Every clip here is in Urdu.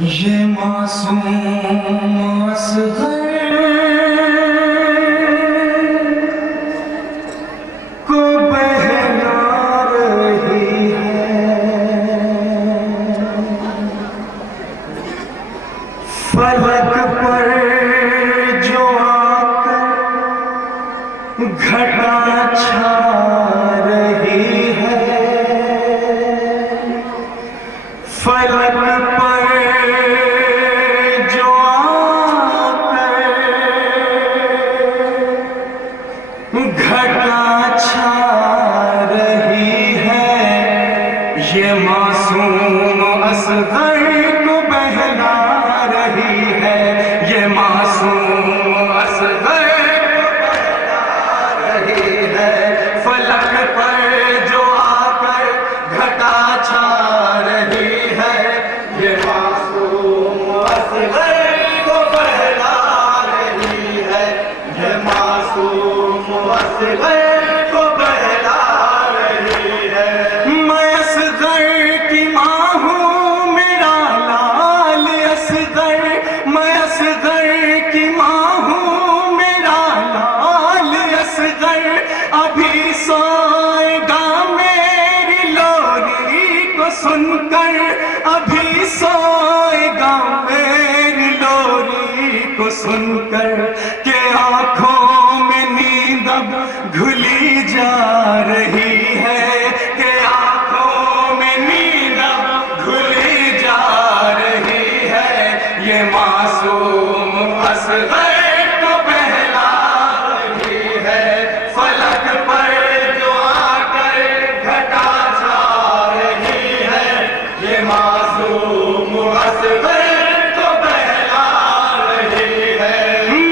یہ معصوم اصغر کو بہلا رہی ہے، فلک پر جو آ کر گھٹا چھا رہی ہے، فلک پر جو آ کر گھٹا چھا رہی ہے، یہ معصوم اصغر کو بہلا رہی ہے، یہ معصوم اصغر کو بہلا رہی ہے، فلک پر جو آ کر گھٹا چھا رہی ہے، یہ معصوم اصغر کو بہلا رہی ہے، یہ معصوم اصغر کو بہلا رہی ہے۔ میں اصغر کی ماں ہوں، میرا لال اصغر، میں اصغر کی ماں ہوں، میرا لال اصغر ابھی سوئے گا میری لوری کو سن کر، ابھی سوئے گا میری لوری کو سن کر، کہ آنکھوں میں نیند اب گھلی جا رہی ہے، کہ آنکھوں میں نیند اب گھلی جا رہی ہے، یہ معصوم اصغر کو بہلا رہی ہے، فلک پر جو آ کر گھٹا چھا رہی ہے، یہ معصوم اصغر کو بہلا رہی ہے۔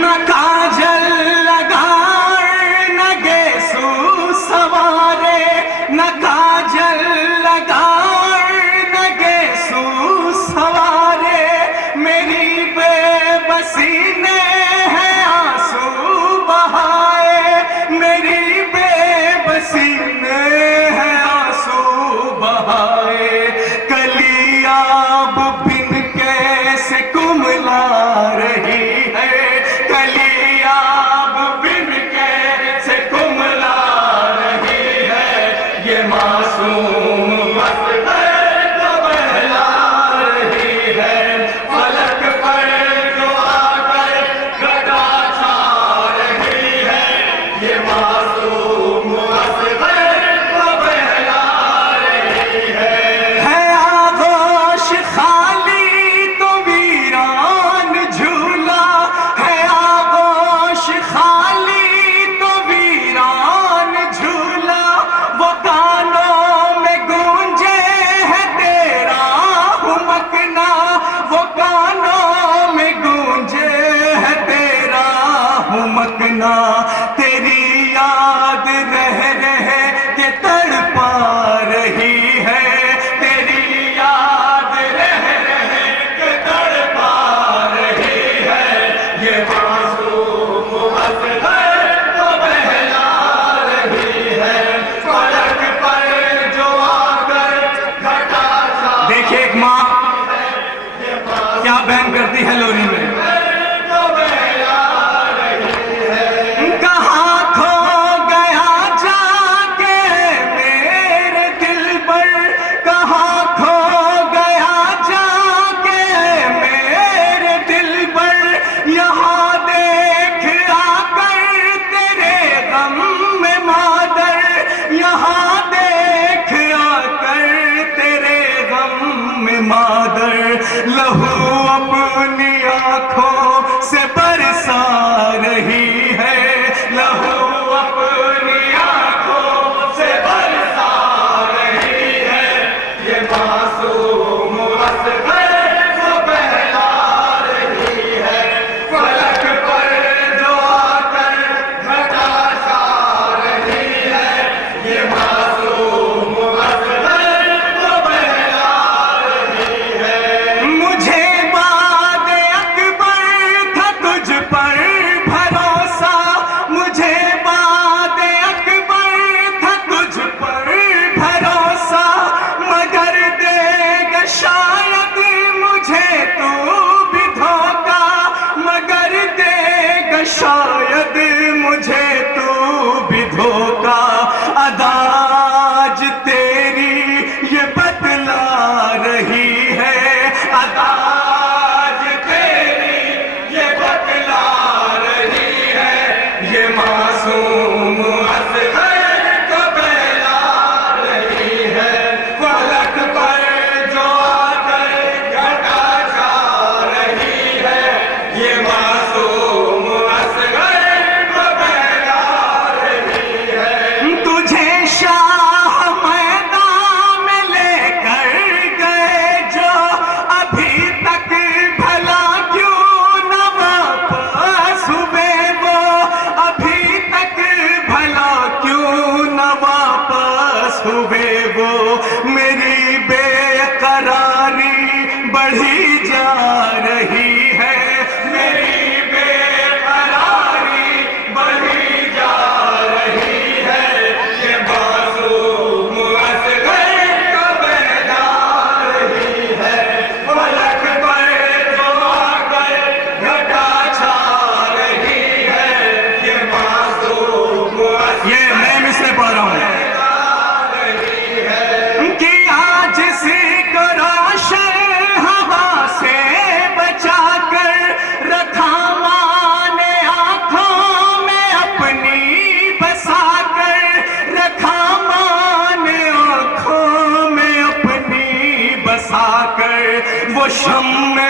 نہ کاجل لگائے نہ گیسو سوارے، نہ کاجل لگائے نہ گیسو سوارے، میری بے بسی نے ہے آنسو بہائے، میری بے بسی نے ہے آنسو بہائے، کلیاب بن کیسے کملا رہی ہے، کلیاب بن کیسے کملا رہی ہے، یہ معصوم اصغر کو بہلا رہی ہے، فلک پر جو آ کر گھٹا چھا رہی ہے، یہ معصوم اصغر کو بہلا رہی ہے آغوش خالی تو ویران جھولا، ہے آغوش خالی تو ویران جھولا، وہ کانوں میں گونجے ہے تیرا ہمکنا، وہ کانوں میں گونجے ہے تیرا ہمکنا، تیری یاد رہ رہ کے تڑپا رہی ہے، تیری یاد رہ رہ کے تڑپا رہی ہے، یہ معصوم اصغر کو بہلا رہی ہے، فلک پر جو آ کر گھٹا چھا۔ دیکھیے ایک ماں کیا بیان کرتی ہے لوری میں، کہاں کھو گیا جا کے میرے دل پر، کہاں کھو گیا جا کے میرے دل پر، یہاں دیکھ آ کر تیرے غم میں مادر، یہاں دیکھ آ کر تیرے غم میں مادر، لہو اپنی آنکھوں سے برسا رہی ہے، لہو اپنی آنکھوں سے برسا رہی ہے، یہ معصوم اصغر کو بہلا رہی ہے، فلک پر جو آ کر گھٹا چھا رہی ہے، یہ معصوم اصغر کو بہلا رہی ہے۔ مجھے باد تو بھی دھوکا، مگر دے گا شاید مجھے تو بھی دھوکا. اداج تیری یہ بتلا رہی ہے، اداج تیری یہ بتلا رہی ہے، یہ معصوم اصغر کو بہلا رہی ہے. فلک پر جو آ کر گھٹا جا رہی ہے، یہ معصوم اصغر کو بہلا رہی ہے. تجھے شاہ میدان میں لے کر گئے جو، ابھی تک بھلا کیوں نہ واپس ہوئے وہ، ابھی تک بھلا کیوں نہ واپس ہوئے وہ. میری بے قراری بڑھی جا رہی ہے، میری بے قراری بڑھی جا رہی ہے، یہ معصوم اصغر کو بہلا رہی ہے. فلک پر جو آ کر گھٹا چھا رہی ہے، یہ معصوم اصغر. یہ میں مصرع پڑھ رہا ہوں. کیا جس کو روشن ہوا سے بچا کر، رکھا ماں نے آنکھوں میں اپنی بسا کر، رکھا ماں نے آنکھوں میں اپنی بسا کر. وہ شمع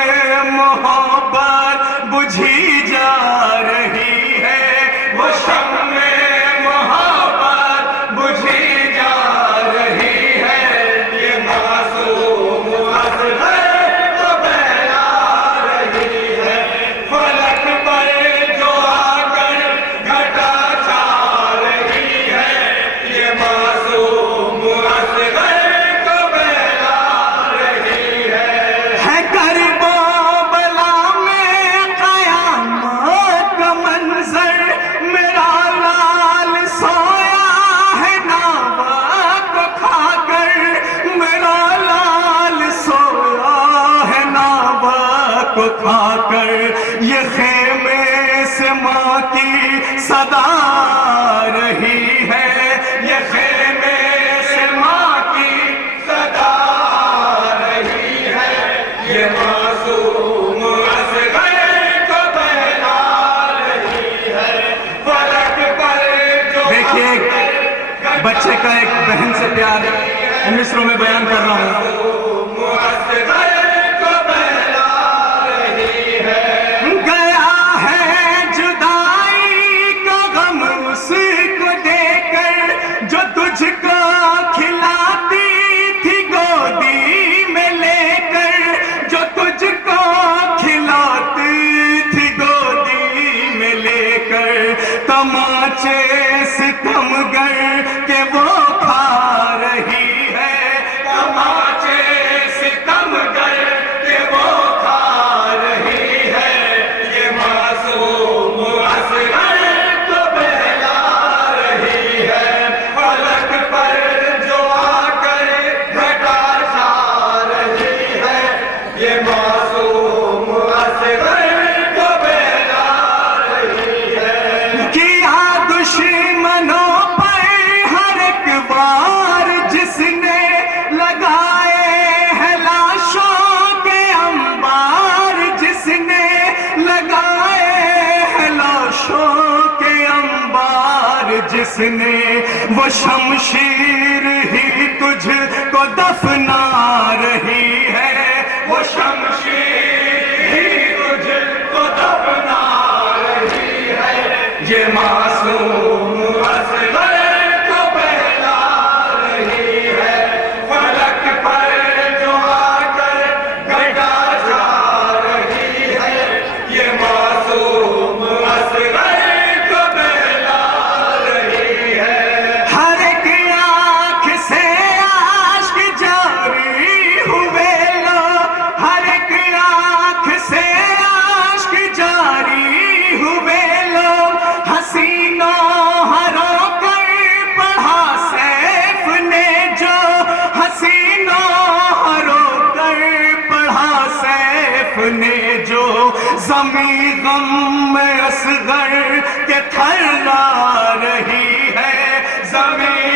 محبت بجھی جا رہی ہے، وہ شمع محبت بجھی جا رہی ہے، یہ معصوم اصغر کو بہلا رہی ہے. فلک پر جو آ کر گھٹا چھا رہی ہے، یہ معصوم اصغر کو بہلا رہی ہے. کرب و بلا میں قیامت کا منظر، میرا لال سویا ہے ناوا کو کھا کر، میرا لال سویا ہے ناوا کو کھا کر. یہ خیمے سے ماں کی صدا آ رہی ہے، یہ خیمے سے ماں کی صدا آ رہی ہے، یہ معصوم اصغر کو بہلا رہی ہے. فلک پر جو دیکھیے بچے کا ایک بہن سے پیار ان مصروں میں بیان کر رہا ہوں. اصغر کو بہلا رہی ہے. گیا ہے جدائی کا غم اس کو دے کر، جو تجھ کو کھلاتی تھی گودی میں لے کر، جو تجھ کو کھلاتی تھی گودی میں لے کر. تماچے ستمگر کے وہ کھا رہی ہے، تماچے ستمگر کے وہ کھا رہی ہے، یہ معصوم اصغر کو بہلا رہی ہے. فلک پر جو آ کر گھٹا چھا رہی ہے، یہ معصوم اصغر کو بہلا رہی ہے. کیا دشمنوں پر ہر ایک بار جس نے لگائے ہیں لاشوں کے انبار، جس نے لگائے ہیں لاشوں کے انبار، جس نے وہ شمشیر ہی تجھ کو دفنا رہی ہے، وہ شمشیر ہی تجھ کو دفنا رہی ہے، یہ معصوم اصغر کو بہلا رہی ہے. فلک پر جو آ کر گھٹا جا رہی ہے، یہ معصوم اصغر کو بہلا رہی ہے. ہر ایک آنکھ سے اشک جاری ہوئے لو، ہر ایک آنکھ سے اشک جاری ہوئے لو. حسینوں ہرو کر پڑھا سیف نے جو، حسینوں ہرو کر پڑھا سیف نے جو زمین غم میں اصغر کے تھرلا رہی ہے، زمین